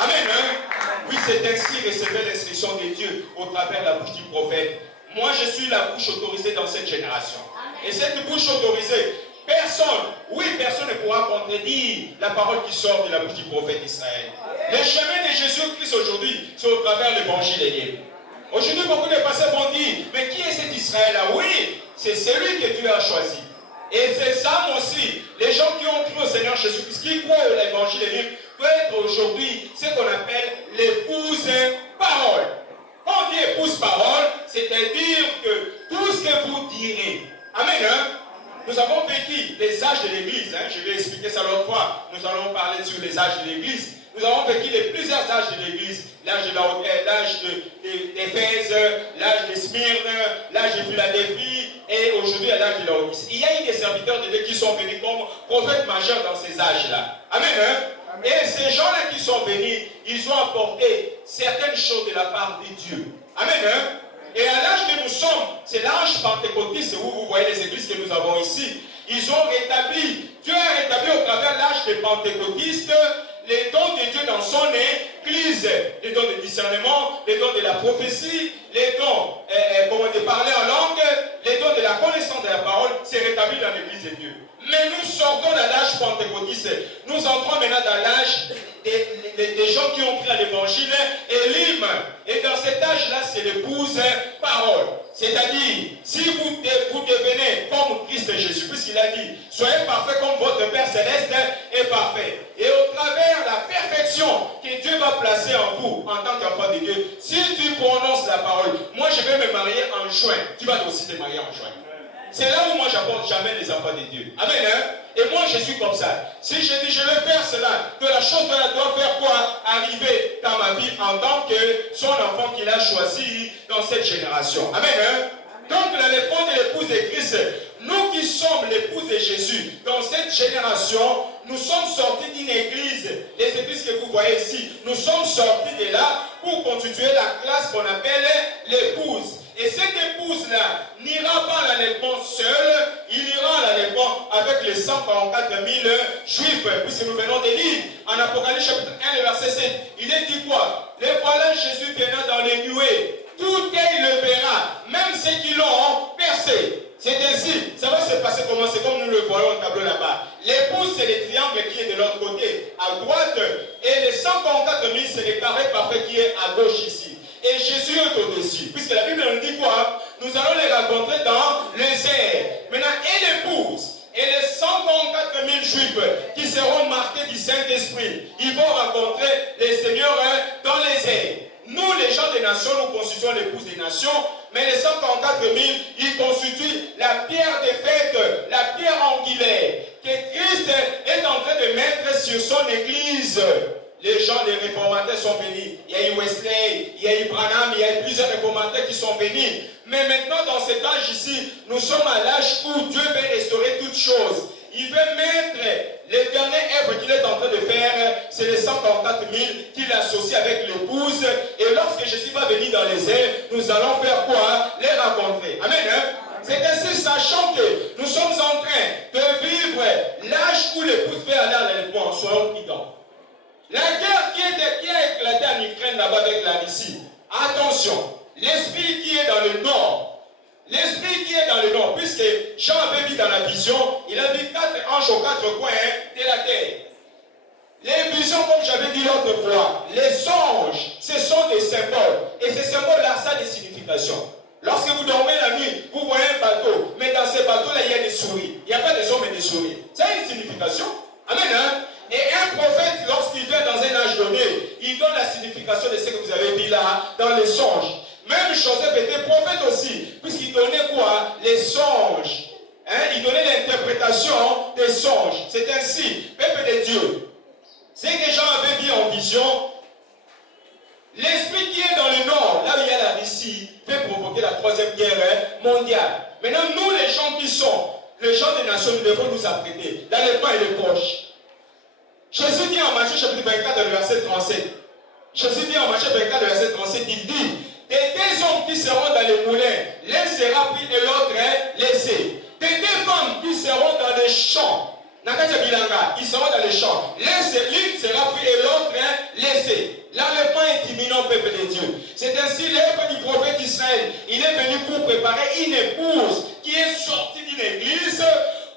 Amen. Hein? Oui, c'est ainsi recevoir l'instruction de Dieu au travers de la bouche du prophète. Moi, je suis la bouche autorisée dans cette génération. Et cette bouche autorisée, personne ne pourra contredire la parole qui sort de la bouche du prophète Israël. Le chemin de Jésus-Christ aujourd'hui, c'est au travers de l'évangile libre. Aujourd'hui, beaucoup de personnes vont dire, mais qui est cet Israël-là? Oui, c'est celui que Dieu a choisi. Et c'est ça aussi, les gens qui ont cru au Seigneur Jésus-Christ, qui croient à l'évangile libre, peut être aujourd'hui ce qu'on appelle l'épouse parole. Quand on dit épouse parole, c'est-à-dire que tout ce que vous direz. Amen. Hein? Nous avons vécu les âges de l'Église. Hein? Je vais expliquer ça l'autre fois. Nous allons parler sur les âges de l'Église. Nous avons vécu plusieurs âges de l'Église. L'âge d'Éphèse, l'âge de Smyrne, l'âge de Philadelphie et aujourd'hui l'âge de Laodicée. Il y a eu des serviteurs de Dieu qui sont venus comme prophètes majeurs dans ces âges-là. Amen. Hein? Et ces gens-là qui sont venus, ils ont apporté certaines choses de la part de Dieu. Amen. Hein? Et à l'âge que nous sommes, c'est l'âge pentecôtiste où vous voyez les églises que nous avons ici. Ils ont rétabli, Dieu a rétabli au travers de l'âge des pentecôtistes les dons de Dieu dans son église. Les dons de discernement, les dons de la prophétie, les dons de parler en langue, les dons de la connaissance de la parole, c'est rétabli dans l'église de Dieu. Mais nous sortons de l'âge pentecôtiste. Nous entrons maintenant dans l'âge des gens qui ont cru à l'évangile et l'hymne. Et dans cet âge-là, c'est l'épouse parole. C'est-à-dire, si vous devenez comme Christ Jésus, puisqu'il a dit, soyez parfaits comme votre Père Céleste est parfait. Et au travers de la perfection direction que Dieu va placer en vous en tant qu'enfant de Dieu. Si tu prononces la parole, moi je vais me marier en juin, tu vas aussi te marier en juin. C'est là où moi j'apporte jamais les enfants de Dieu. Amen. Hein? Et moi je suis comme ça. Si je dis je vais faire cela, que la chose doit faire quoi? Arriver dans ma vie en tant que son enfant qu'il a choisi dans cette génération. Amen. Hein? Donc l'épouse et l'épouse de Christ, nous qui sommes l'épouse de Jésus, dans cette génération, nous sommes sortis d'une église, les églises que vous voyez ici, nous sommes sortis de là pour constituer la classe qu'on appelle l'épouse. Et cette épouse-là n'ira pas à l'enlèvement seule, il ira à l'enlèvement avec les 144 000 juifs, puisque nous venons de lire en Apocalypse chapitre 1, le verset 7. Il est dit quoi? Les voilà Jésus venant dans les nuées. Tout œil le verra, même ceux qui l'ont percé. C'est ainsi, ça va se passer comment? C'est comme nous le voyons au tableau là-bas. L'épouse, c'est le triangle qui est de l'autre côté, à droite, et les 144 000, c'est le carré parfait qui est à gauche ici. Et Jésus est au-dessus, puisque la Bible nous dit quoi? Nous allons les rencontrer dans les airs. Maintenant, et l'épouse, et les 144 000 juifs qui seront marqués du Saint-Esprit, ils vont rencontrer les seigneurs dans les airs. Nous, les gens des nations, nous constituons l'épouse des nations, mais les 144 000, ils constituent la pierre de fête, la pierre angulaire, que Christ est en train de mettre sur son église. Les gens, les réformateurs sont bénis. Il y a eu Wesley, il y a eu Branham, il y a eu plusieurs réformateurs qui sont bénis. Mais maintenant, dans cet âge ici, nous sommes à l'âge où Dieu veut restaurer toutes choses. Il veut mettre les dernières œuvres qu'il est en train de faire, c'est les 144 000 qu'il associe avec l'épouse. Et lorsque Jésus va venir dans les airs, nous allons faire quoi? Les rencontrer. Amen. Hein? C'est ainsi, sachant que nous sommes en train de vivre l'âge où l'épouse veut aller à l'enlèvement, soyons prudents. La guerre qui a éclaté en Ukraine là-bas avec la Russie, attention, l'esprit qui est dans le nord, puisque Jean avait vu dans la vision, il a vu 4 anges aux 4 coins de la terre. Les visions, comme j'avais dit l'autre fois, les anges, ce sont des symboles. Et ces symboles-là, ça a des significations. Lorsque vous dormez la nuit, vous voyez un bateau, mais dans ce bateau-là, il y a des souris. Il n'y a pas des hommes et des souris. Ça a une signification. Amen. Hein? Et un prophète, lorsqu'il vient dans un âge donné, il donne la signification de ce que vous avez vu là, dans les songes. Même Joseph était prophète aussi, puisqu'il donnait quoi? Les songes. Hein? Il donnait l'interprétation des songes. C'est ainsi, peuple de Dieu. Ce que Jean avait vu en vision, l'esprit qui est dans le nord, là où il y a la Russie, peut provoquer la 3e guerre mondiale. Maintenant, nous les gens qui sont, les gens des nations, nous devons nous apprêter. Dans les pains et les poches. Jésus dit en Matthieu chapitre 24, le verset 37. Jésus dit en Matthieu 24, le verset 37, il dit, des 2 hommes qui seront dans les moulins, l'un sera pris et l'autre laissé. Des 2 femmes qui seront dans les champs, ils seront dans les champs. L'une sera pris et l'autre laissé. L'enlèvement est imminent, peuple de Dieu. C'est ainsi l'œuvre du prophète Israël. Il est venu pour préparer une épouse qui est sortie d'une église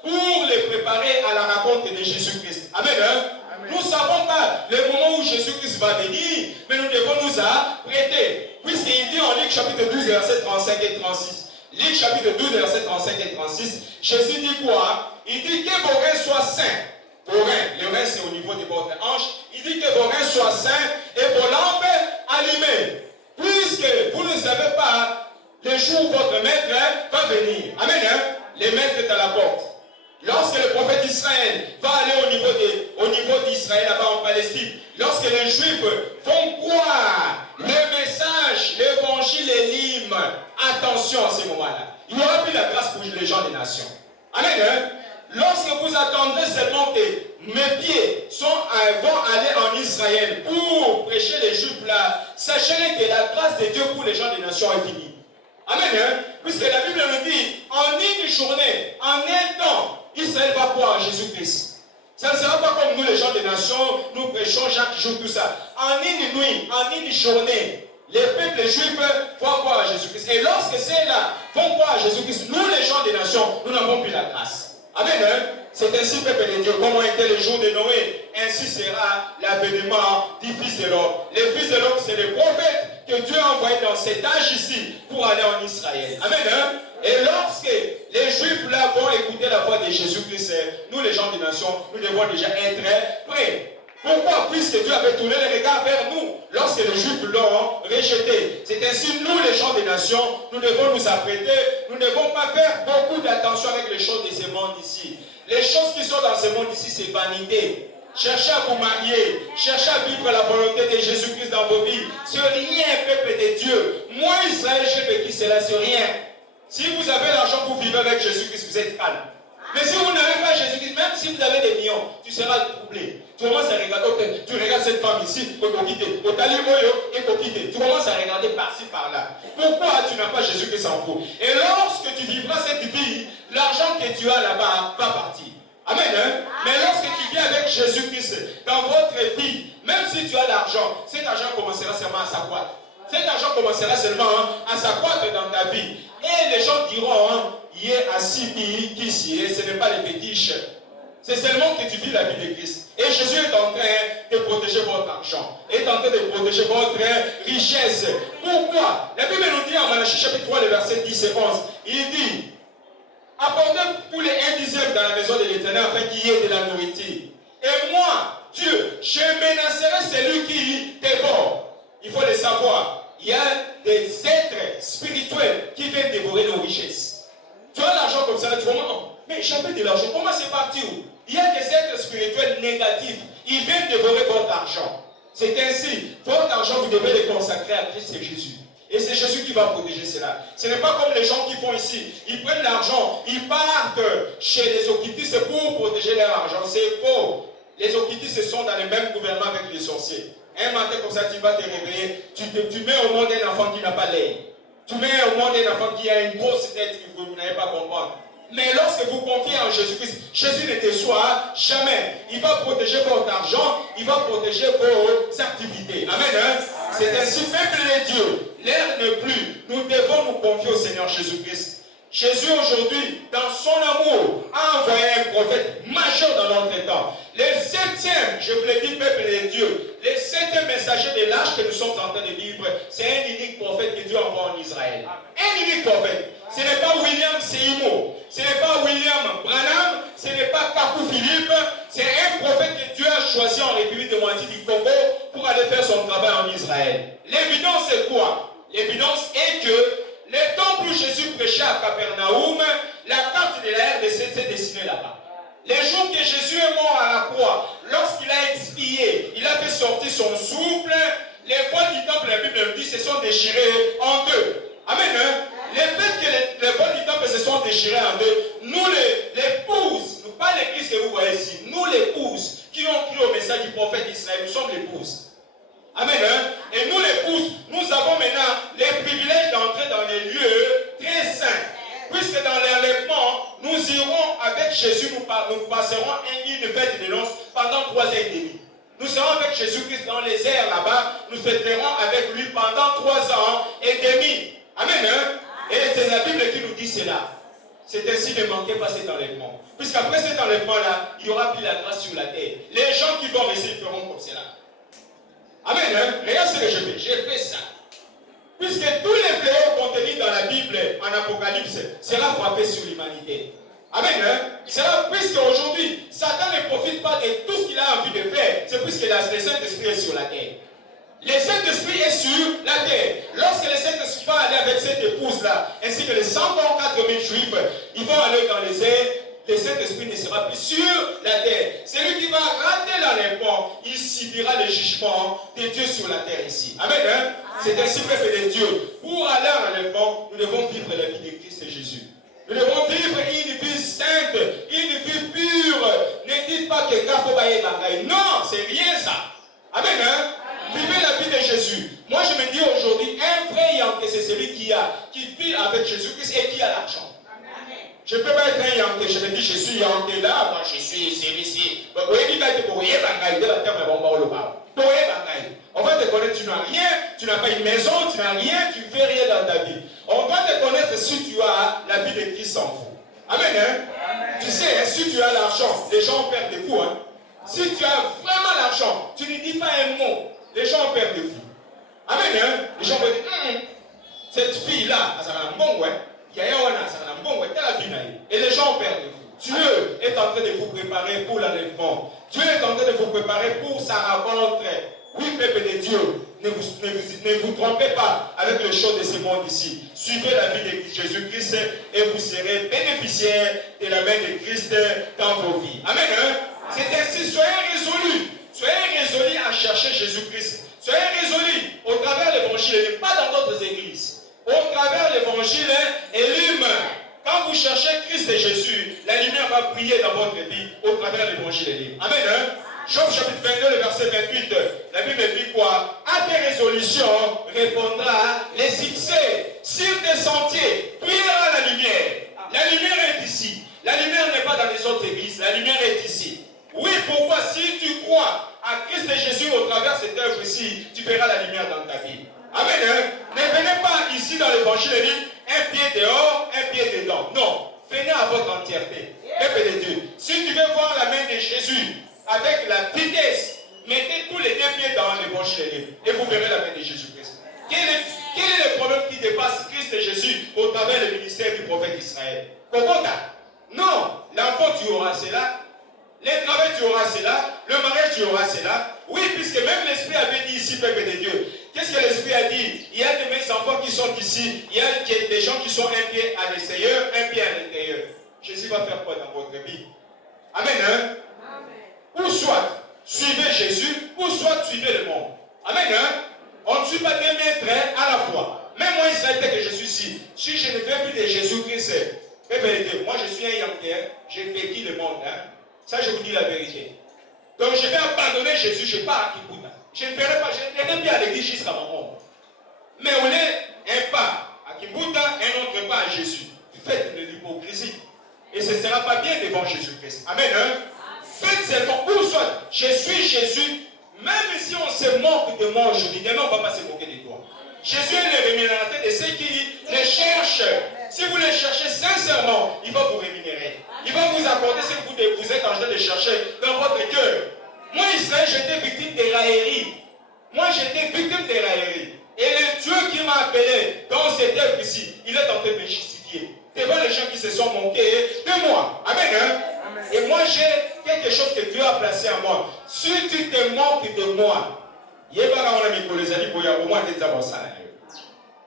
pour les préparer à la rencontre de Jésus-Christ. Amen. Hein? Nous ne savons pas le moment où Jésus-Christ va venir, mais nous devons nous apprêter. Puisqu'il dit en Luc chapitre 12, versets 35 et 36. Luc chapitre 12, versets 35 et 36. Jésus dit quoi? Il dit que vos reins soient saints. Vos reins, le rein c'est au niveau de votre hanche. Il dit que vos reins soient saints et vos lampes allumées. Puisque vous ne savez pas le jour où votre maître va venir. Amen. Hein? Le maître est à la porte. Lorsque le prophète Israël va aller au niveau d'Israël là-bas en Palestine, lorsque les Juifs vont croire le message, l'évangile et l'hymne, attention à ce moment-là. Il n'y aura plus la grâce pour les gens des nations. Amen. Hein? Lorsque vous attendrez seulement que mes pieds vont aller en Israël pour prêcher les Juifs là, sachez que la grâce de Dieu pour les gens des nations est finie. Amen. Hein? Puisque la Bible nous dit, en une journée, en un temps, Israël va croire en Jésus-Christ. Ça ne sera pas comme nous les gens des nations, nous prêchons chaque jour tout ça. En une nuit, en une journée, les peuples juifs vont croire à Jésus-Christ. Et lorsque ceux-là vont croire à Jésus-Christ, nous les gens des nations, nous n'avons plus la grâce. Amen. Hein? C'est ainsi, peuple de Dieu, comment était le jour de Noé, ainsi sera l'avènement du Fils de l'homme. Le Fils de l'homme, c'est le prophète que Dieu a envoyé dans cet âge ici pour aller en Israël. Amen. Hein? Et lorsque les Juifs là vont écouter la voix de Jésus-Christ, nous les gens des nations, nous devons déjà être prêts. Pourquoi? Puisque Dieu avait tourné les regards vers nous lorsque les Juifs l'ont rejeté. C'est ainsi, nous les gens des nations, nous devons nous apprêter, nous ne devons pas faire beaucoup d'attention avec les choses de ce monde ici. Les choses qui sont dans ce monde ici, c'est vanité. Cherchez à vous marier, cherchez à vivre la volonté de Jésus-Christ dans vos vies. C'est rien, peuple de Dieu. Moi, Israël, j'ai vécu cela, c'est rien. Si vous avez l'argent pour vivre avec Jésus-Christ, vous êtes calme. Mais si vous n'avez pas Jésus-Christ, même si vous avez des millions, tu seras troublé. Tu commences à regarder, tu regardes cette femme ici, tu commences à regarder par-ci, par-là. Pourquoi tu n'as pas Jésus-Christ en vous? Et lorsque tu vivras cette vie, l'argent que tu as là-bas va partir. Amen. Hein? Mais lorsque tu viens avec Jésus-Christ dans votre vie, même si tu as l'argent, cet argent commencera seulement à s'accroître. Cet argent commencera seulement à s'accroître dans ta vie. Et les gens diront, il est assis ici, ce n'est pas les fétiches. C'est seulement que tu vis la vie de Christ. Et Jésus est en train de protéger votre argent, est en train de protéger votre richesse. Pourquoi? La Bible nous dit en Malachie chapitre 3, les versets 10 et 11, il dit, apportez tous les 1/10 dans la maison de l'Éternel afin qu'il y ait de la nourriture. Et moi, Dieu, je menacerai celui qui dévore. Il faut le savoir. Il y a des êtres spirituels qui viennent dévorer nos richesses. Tu as l'argent comme ça, tu vois, mais j'avais de l'argent, comment c'est parti où? Il y a des êtres spirituels négatifs. Ils viennent dévorer votre argent. C'est ainsi, votre argent, vous devez le consacrer à Christ et Jésus. Et c'est Jésus qui va protéger cela. Ce n'est pas comme les gens qui font ici. Ils prennent l'argent, ils partent chez les occultistes pour protéger leur argent. C'est faux. Les occultistes sont dans le même gouvernement avec les sorciers. Un matin comme ça, tu vas te réveiller, tu mets au monde un enfant qui n'a pas l'œil. Tu mets au monde un enfant qui a une grosse tête que vous n'avez pas comprendre. Mais lorsque vous confiez en Jésus-Christ, Jésus ne déçoit jamais. Il va protéger votre argent, il va protéger vos activités. Amen. Hein? C'est ainsi, peuple de Dieu. L'heure n'est plus. Nous devons nous confier au Seigneur Jésus-Christ. Jésus aujourd'hui, dans son amour, a envoyé un prophète majeur dans notre temps. Le 7e, je vous l'ai dit, peuple de Dieu, le 7e messager de l'âge que nous sommes en train de vivre, c'est un unique prophète que Dieu envoie en Israël. Un unique prophète. Ce n'est pas William Seymour, ce n'est pas William Branham, ce n'est pas Kakou Philippe, c'est un prophète que Dieu a choisi en République démocratique du Congo pour aller faire son travail en Israël. L'évidence c'est quoi? L'évidence est que le temps où Jésus prêchait à Capernaum, la carte de la RDC s'est dessinée là-bas. Les jours que Jésus est mort à la croix, lorsqu'il a expié, il a fait sortir son souffle, les voiles du temple, la Bible nous dit, se sont déchirés en deux. Amen. Hein? Le fait que les voiles du temple se sont déchirés en deux, nous l'épouses, nous pas l'église que vous voyez ici, nous l'épouses qui ont cru au message du prophète d'Israël, nous sommes l'épouses. Amen. Hein? Et nous l'épouses, nous avons maintenant les privilèges d'entrer dans les lieux très saints. Puisque dans l'enlèvement, nous irons avec Jésus, nous passerons une fête de noces pendant 3 ans et demi. Nous serons avec Jésus-Christ dans les airs là-bas, nous fêterons avec lui pendant 3 ans et demi. Amen. Hein? Et c'est la Bible qui nous dit cela. C'est ainsi, ne manquez pas cet enlèvement. Puisqu'après cet enlèvement-là, il n'y aura plus la grâce sur la terre. Les gens qui vont rester feront comme cela. Amen. Hein? Regarde ce que je fais. J'ai fait ça. Puisque tous les fléaux contenus dans la Bible en Apocalypse seront frappés sur l'humanité. Amen. Hein? Puisque aujourd'hui, Satan ne profite pas de tout ce qu'il a envie de faire. C'est puisque le Saint-Esprit est sur la terre. Le Saint-Esprit est sur la terre. Lorsque le Saint-Esprit va aller avec cette épouse-là, ainsi que les 124 000 juifs, ils vont aller dans les airs. Le Saint-Esprit ne sera plus sur la terre. Celui qui va rater l'enlèvement, il subira le jugement de Dieu sur la terre ici. Amen. Hein? C'est ainsi, peuple de Dieu. Pour aller à l'enlèvement, nous devons vivre la vie de Christ et Jésus. Nous devons vivre une vie sainte, une vie pure. Ne dites pas que Kafobaye Bangaï. Non, c'est rien ça. Amen. Hein? Vivez la vie de Jésus. Moi, je me dis aujourd'hui, un vrai Yanké, c'est celui qui vit avec Jésus-Christ et qui a l'argent. Je ne peux pas être un Yanké. Je me dis, je suis Yanké là, moi, je suis celui-ci. On va te connaître, tu n'as rien, tu n'as pas une maison, tu n'as rien, tu ne fais rien dans ta vie. On va te connaître si tu as la vie de Christ en vous. Amen. Hein? Amen. Tu sais, si tu as l'argent, les gens perdent des fous. Hein? Si tu as vraiment l'argent, tu ne dis pas un mot, les gens perdent des fous. Amen. Hein? Les gens vont dire, cette fille-là, ça va un bon, ouais. Et les gens perdent des fous. Dieu est en train de vous préparer pour l'enlèvement. Dieu est en train de vous préparer pour sa rencontre. Oui, peuple de Dieu, ne vous trompez pas avec les choses de ce monde ici. Suivez la vie de Jésus-Christ et vous serez bénéficiaires de la main de Christ dans vos vies. Amen. Hein? C'est ainsi, soyez résolus. Soyez résolus à chercher Jésus-Christ. Soyez résolus au travers de l'évangile, pas dans d'autres églises. Au travers de l'évangile, élume. Quand vous cherchez Christ et Jésus, la lumière va briller dans votre vie au travers de l'évangile. Amen. Hein? Job chapitre 22, le verset 28, la Bible dit quoi? À tes résolutions répondra les succès. Sur tes sentiers brillera la lumière. La lumière est ici. La lumière n'est pas dans les autres églises. La lumière est ici. Oui, pourquoi? Si tu crois à Christ et Jésus au travers de cette œuvre ici, tu verras la lumière dans ta vie. Amen. Hein? Ne venez pas ici dans l'évangile et dites un pied dehors, un pied dedans. Non. Venez à votre entièreté. Peuple de Dieu. Si tu veux voir la main de Jésus avec la vitesse, mettez tous les deux pieds dans l'évangile et vous verrez la main de Jésus-Christ. Quel est le problème qui dépasse Christ et Jésus au travers du ministère du prophète Israël? Kokota? Non. L'enfant, tu auras cela. Les travaux, tu auras cela. Le mariage, tu auras cela. Oui, puisque même l'Esprit avait dit ici, peuple de Dieu. Qu'est-ce que l'Esprit a dit? Il y a de mes enfants qui sont ici. Il y a des gens qui sont un pied à l'extérieur, un pied à l'intérieur. Jésus va faire quoi dans votre vie? Amen. Hein? Ou soit suivez Jésus, ou soit suivez le monde. Amen. Hein? On ne suit pas deux maîtres à la fois. Même moi, Israël, que je suis ici, si je ne veux plus de Jésus-Christ, moi je suis un Yankee, j'ai vécu le monde. Hein? Ça, je vous dis la vérité. Donc je vais abandonner Jésus, je pars à Kibuta. Je ne ferai pas, je n'irai plus à l'église jusqu'à ma mort. Mais on est un pas à Kibuta, un autre pas à Jésus. Faites de l'hypocrisie. Et ce ne sera pas bien devant Jésus-Christ. Amen. Hein? Faites seulement, ou soit, je suis Jésus, même si on se moque de moi aujourd'hui, demain on ne va pas se moquer de toi. Jésus est le rémunérateur de ceux qui le cherchent. Si vous le cherchez sincèrement, il va vous rémunérer. Il va vous accorder ce que vous êtes en train de chercher dans votre cœur. Moi, Israël, j'étais victime des railleries. Moi, j'étais victime des railleries. Et le Dieu qui m'a appelé dans cette œuvre ici, il est en train de me justifier. Devant les gens qui se sont moqués de moi. Amen. Hein? Et moi, j'ai quelque chose que Dieu a placé en moi. Si tu te moques de moi,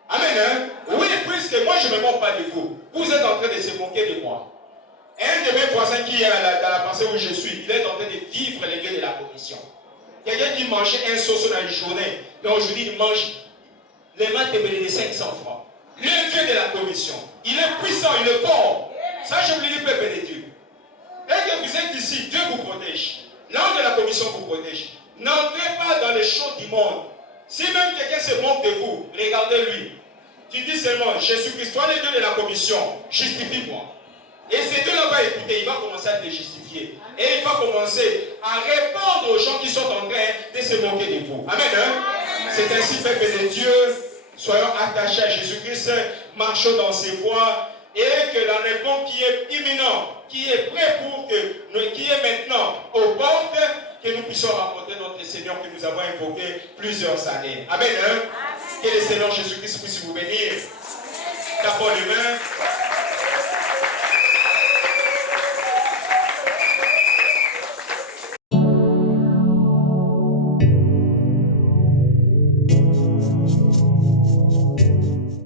amen. Hein? Oui, puisque moi, je ne me moque pas de vous. Vous êtes en train de se moquer de moi. Un de mes voisins qui est dans la pensée où je suis, il est en train de vivre les lieux de la commission. Quelqu'un qui mangeait un sauce dans une journée, et aujourd'hui il mange les maths de 500 francs. Le Dieu de la commission, il est puissant, il est fort. Ça, je vous le dis, peuple de Dieu. Dès que vous êtes ici, Dieu vous protège. L'ange de la commission vous protège. N'entrez pas dans les choses du monde. Si même quelqu'un se moque de vous, regardez-lui. Tu dis seulement, Jésus-Christ, toi le Dieu de la commission, justifie-moi. Et ce Dieu-là va écouter, il va commencer à te justifier. Et il va commencer à répondre aux gens qui sont en train de se moquer de vous. Amen. Hein? C'est ainsi, peuple de Dieu, soyons attachés à Jésus-Christ, marchons dans ses voies, et que l'enlèvement qui est imminent, qui est prêt qui est maintenant aux portes, que nous puissions rencontrer notre Seigneur que nous avons invoqué plusieurs années. Amen. Hein? Que le Seigneur Jésus-Christ puisse vous bénir. Tapons les mains.